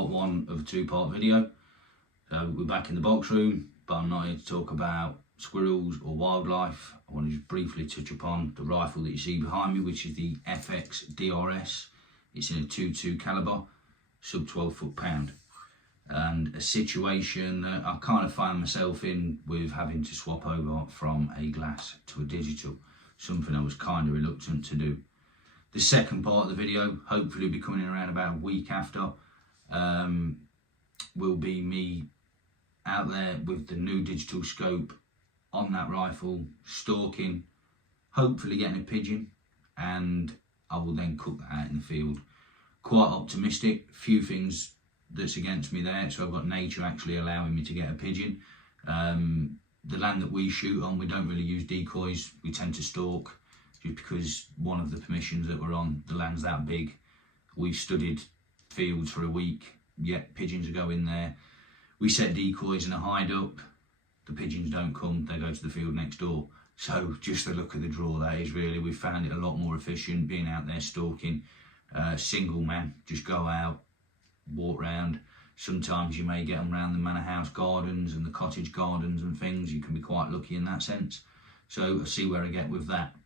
part one of a two-part video. So we're back in the box room, but I'm not here to talk about squirrels or wildlife. I want to just briefly touch upon the rifle that you see behind me, which is the FX DRS. It's in a 2.2 caliber, sub 12 foot-pound. And a situation that I kind of find myself in with having to swap over from a glass to a digital, something I was kind of reluctant to do. The second part of the video, hopefully will be coming in around about a week after, will be me out there with the new digital scope on that rifle, stalking, hopefully getting a pigeon, and I will then cook that out in the field. Quite optimistic, few things that's against me there. So I've got nature actually allowing me to get a pigeon. The land that we shoot on, we don't really use decoys, we tend to stalk, just because one of the permissions that we're on, the land's that big. We've studied fields for a week, yet pigeons go in there. We set decoys in a hide up, the pigeons don't come, they go to the field next door. So just the look of the draw, that is really, we found it a lot more efficient being out there stalking. Single man, just go out, walk round. Sometimes you may get them around the manor house gardens and the cottage gardens and things. You can be quite lucky in that sense. So I'll see where I get with that.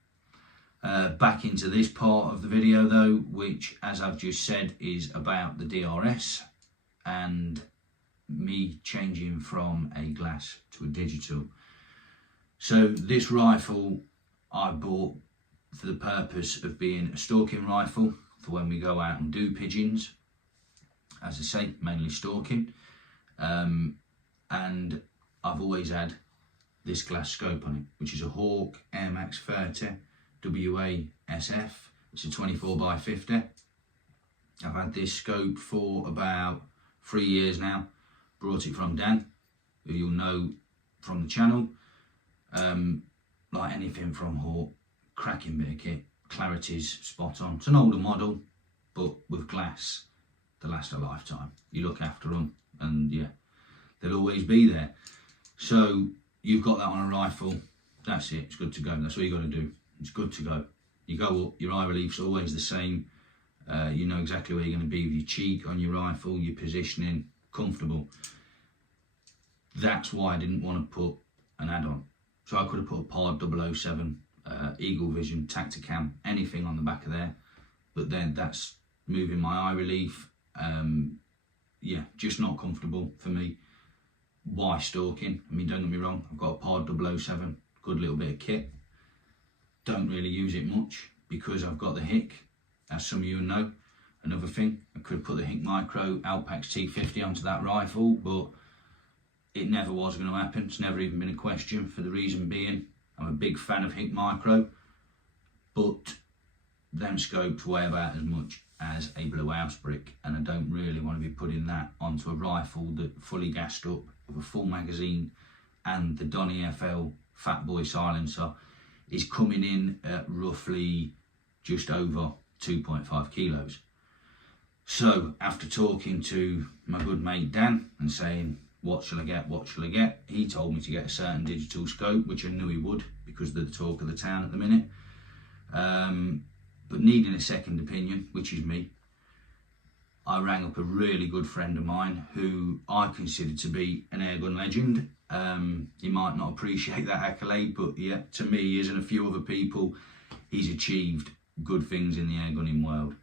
Back into this part of the video though, which as I've just said is about the DRS and me changing from a glass to a digital. So this rifle I bought for the purpose of being a stalking rifle for when we go out and do pigeons. As I say, mainly stalking, and I've always had this glass scope on it, which is a Hawke Air Max 30 WA SF. It's a 24x50. I've had this scope for about 3 years now. Brought it from Dan, who you'll know from the channel. Like anything from Hawke, cracking bit of kit, clarity's spot on. It's an older model, but with glass, they last a lifetime. You look after them and yeah, they'll always be there. So you've got that on a rifle, that's it, it's good to go. That's all you got to do, it's good to go. You go up, your eye relief's always the same. You know exactly where you're going to be with your cheek on your rifle, your positioning, comfortable. That's why I didn't want to put an add-on. So I could have put a Pod 007, Eagle Vision, Tacticam, anything on the back of there, but then that's moving my eye relief. Yeah, just not comfortable for me. Why stalking? I mean, don't get me wrong, I've got a Pod 007, good little bit of kit. Don't really use it much because I've got the Hick, as some of you know. Another thing, I could have put the Hick Micro Outpax T50 onto that rifle, but it never was going to happen. It's never even been a question, for the reason being, I'm a big fan of Hick Micro, but them scopes weigh about as much as a blue house brick, and I don't really want to be putting that onto a rifle that fully gassed up with a full magazine, and the Donny FL Fat Boy silencer is coming in at roughly just over 2.5 kilos. So after talking to my good mate Dan and saying, what shall I get, what shall I get, he told me to get a certain digital scope, which I knew he would because of the talk of the town at the minute. But needing a second opinion, which is me, I rang up a really good friend of mine who I consider to be an airgun legend. He might not appreciate that accolade, but yeah, to me, he and a few other people, he's achieved good things in the airgunning world.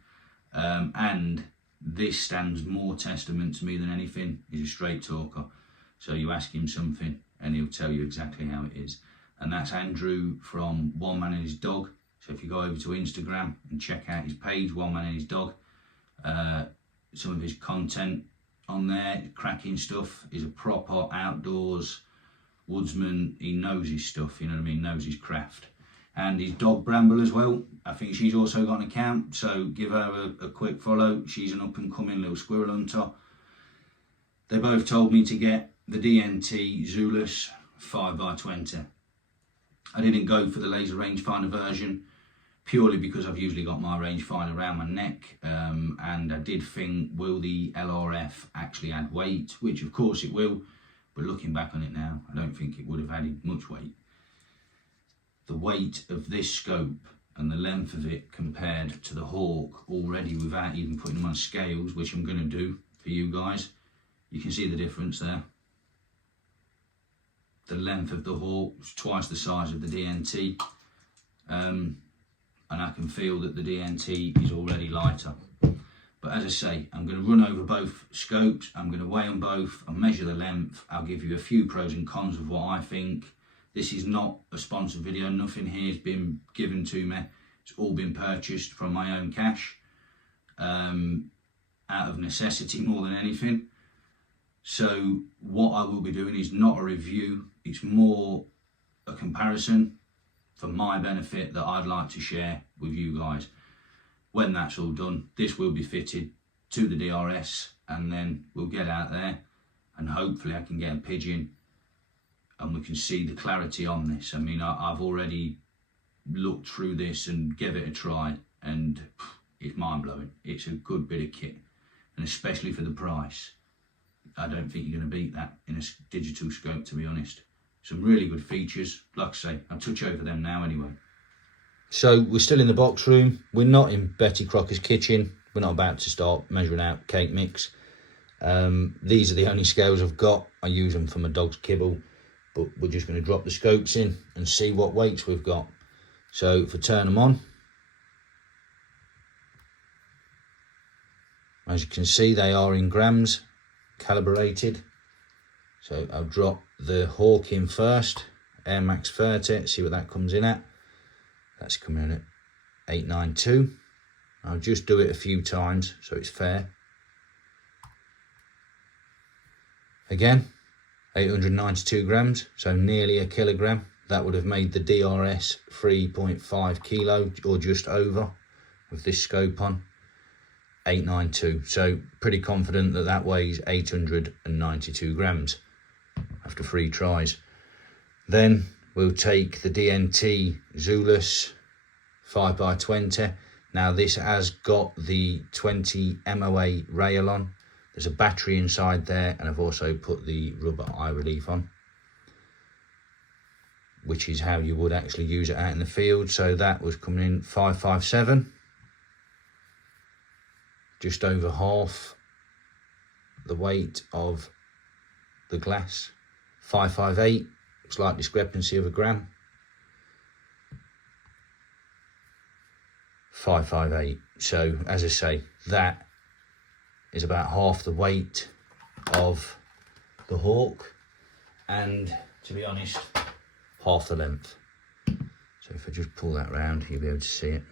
And this stands more testament to me than anything. He's a straight talker. So you ask him something and he'll tell you exactly how it is. And that's Andrew from One Man and His Dog. So if you go over to Instagram and check out his page, One Man and His Dog, some of his content on there, cracking stuff. He's a proper outdoors woodsman. He knows his stuff, you know what I mean, knows his craft. And his dog Bramble as well. I think she's also got an account, so give her a quick follow. She's an up and coming little squirrel hunter. They both told me to get the DNT Zulus 5x20. I didn't go for the laser rangefinder version purely because I've usually got my rangefinder around my neck, and I did think, will the LRF actually add weight? Which of course it will, but looking back on it now, I don't think it would have added much weight. The weight of this scope and the length of it compared to the Hawke already, without even putting them on scales, which I'm going to do for you guys. You can see the difference there. The length of the hawke is twice the size of the DNT, and I can feel that the DNT is already lighter. But as I say, I'm going to run over both scopes, I'm going to weigh them both and measure the length. I'll give you a few pros and cons of what I think. This is not a sponsored video, nothing here has been given to me. It's all been purchased from my own cash, out of necessity more than anything. So what I will be doing is not a review, it's more a comparison for my benefit that I'd like to share with you guys. When that's all done, this will be fitted to the DRS, and then we'll get out there and hopefully I can get a pigeon and we can see the clarity on this. I mean, I've already looked through this and gave it a try, and it's mind-blowing. It's a good bit of kit, and especially for the price, I don't think you're going to beat that in a digital scope, to be honest. Some really good features. Like I say, I'll touch over them now anyway. So we're still in the box room. We're not in Betty Crocker's kitchen. We're not about to start measuring out cake mix. These are the only scales I've got. I use them for my dog's kibble, but we're just going to drop the scopes in and see what weights we've got. So if I turn them on, as you can see, they are in grams, calibrated. So I'll drop the hawke in first, Air Max 30, see what that comes in at. That's coming in at 892. I'll just do it a few times so it's fair. Again, 892 grams, so nearly a kilogram. That would have made the DRS 3.5 kilo or just over with this scope on. 892, so pretty confident that that weighs 892 grams after 3 tries. Then we'll take the DNT Zulus 5x20. Now this has got the 20 MOA rail on. There's a battery inside there, and I've also put the rubber eye relief on, which is how you would actually use it out in the field. So that was coming in 557, just over half the weight of the glass. 558, slight discrepancy of a gram. 558. So as I say, that is about half the weight of the hawke, and to be honest, half the length. So if I just pull that round, you'll be able to see it.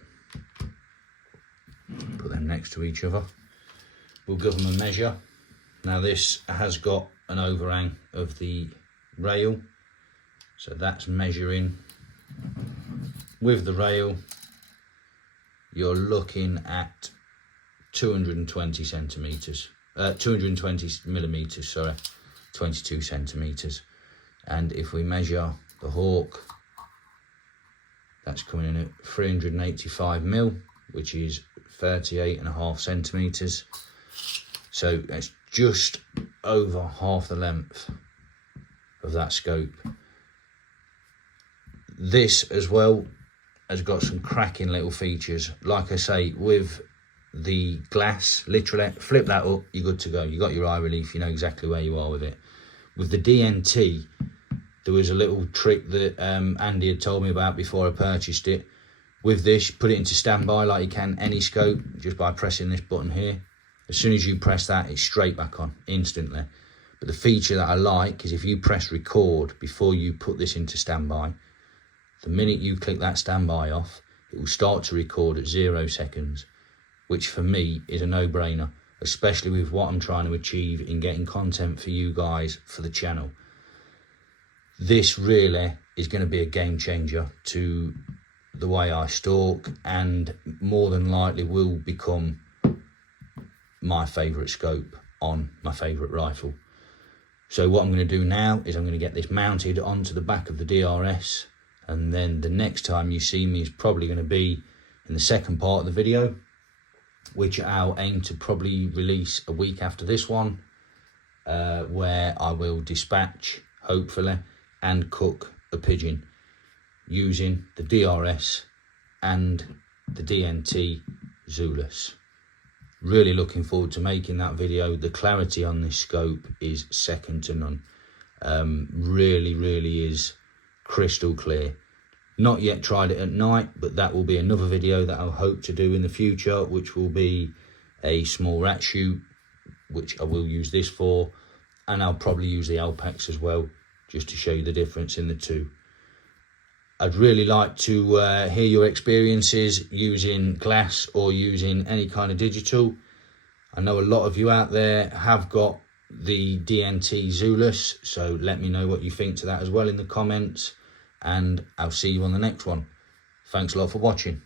Put them next to each other. We'll give them a measure. Now this has got an overhang of the rail, so that's measuring with the rail. You're looking at 220 centimeters, 220 millimeters, sorry, 22 centimeters. And if we measure the hawke, that's coming in at 385 mil, which is 38.5 centimeters. So that's just over half the length of that scope. This as well has got some cracking little features. Like I say, with the glass, literally flip that up, you're good to go. You got your eye relief, you know exactly where you are with it. With the DNT, there was a little trick that Andy had told me about before I purchased it. With this, put it into standby like you can any scope, just by pressing this button here. As soon as you press that, it's straight back on instantly. But the feature that I like is if you press record before you put this into standby, the minute you click that standby off, it will start to record at 0 seconds, which for me is a no-brainer, especially with what I'm trying to achieve in getting content for you guys for the channel. This really is going to be a game changer to the way I stalk, and more than likely will become my favourite scope on my favourite rifle. So what I'm going to do now is I'm going to get this mounted onto the back of the DRS, and then the next time you see me is probably going to be in the second part of the video, which I'll aim to probably release a week after this one, where I will dispatch, hopefully, and cook a pigeon using the DRS and the DNT Zulus. Really looking forward to making that video. The clarity on this scope is second to none. Really is crystal clear. Not yet tried it at night, but that will be another video that I'll hope to do in the future, which will be a small rat shoot, which I will use this for, and I'll probably use the Alpex as well, just to show you the difference in the two. I'd really like to hear your experiences using glass or using any kind of digital. I know a lot of you out there have got the DNT Zulus, so let me know what you think to that as well in the comments, and I'll see you on the next one. Thanks a lot for watching.